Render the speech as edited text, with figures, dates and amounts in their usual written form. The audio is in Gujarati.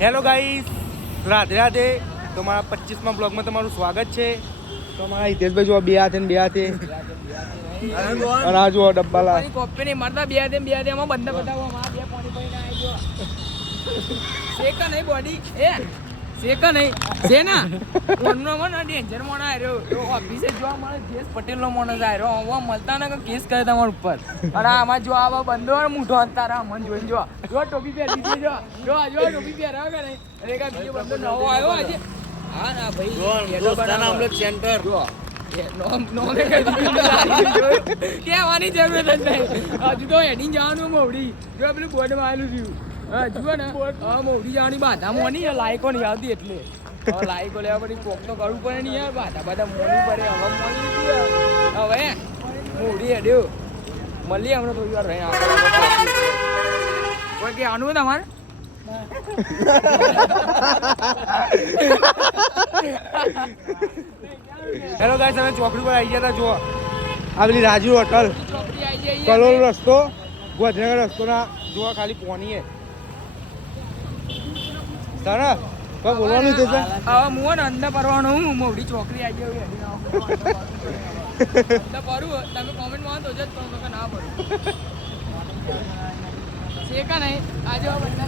Hello guys, Radhe Radhe. તો મારા 25મા બ્લોગમાં તમારું સ્વાગત છે. તો મારા હિતેશભાઈ જો બે હાથે અને આ જો ડબ્બા કોપી નહીં મારતા બે હાથે એમાં બંને બતાવો બે પાણી પડીને આવી જો શેકા નહીં બોડી એ શેકા નહીં છે ના કોણનો મને ડેન્જર મોણો આવ્યો તો ઓફિસે જોવા મળે જેસ પટેલનો મોણો આવ્યો હવે મળતા ને કેસ કરે તમારા ઉપર અને આમાં જો આવા બંધો મૂઠો અંતારા મન જોઈને જો ટોપી પહેરી દીધી જો ટોપી પહેરાવ કે નહીં અરે કા બીજો બંધો નવો આવ્યો આજે હા ના ભાઈ એનો બનાવ સેન્ટર જો કહેવાની જરૂર જ નહીં હજુ તો હેડિંગ જવાનું મોવડી જો પેલું બોર્ડમાં આવેલું થયું જુઓ ને મોવડી જવાની બાધા મોની લાયકો નહીં આવતી એટલે લાયકો લેવા પછી કોક તો કરવું પડે નહીં યાર બાધા મોડું પડે હવે મળી હવે મોવડી હેડ્યો મળીએ હમણાં થોડી વાર રહી કોઈ કે આનું તમારે હેલો ગાઈસ, અમે ચોકડી પર આવી ગયા હતા. જો આ પેલી રાજુ હોટલ, કલોલ રસ્તો, ગોધનગર રસ્તોના જોવા ખાલી પોની હે તારા કોઈ બોલવાનું છે હવે હું ને અંદર પરવાનું હું મોવડી ચોકડી આવી ગયો અંદર પરું તમે કોમેન્ટમાં તો જ કહો કે ના પરું શેકા નહીં આજે બંને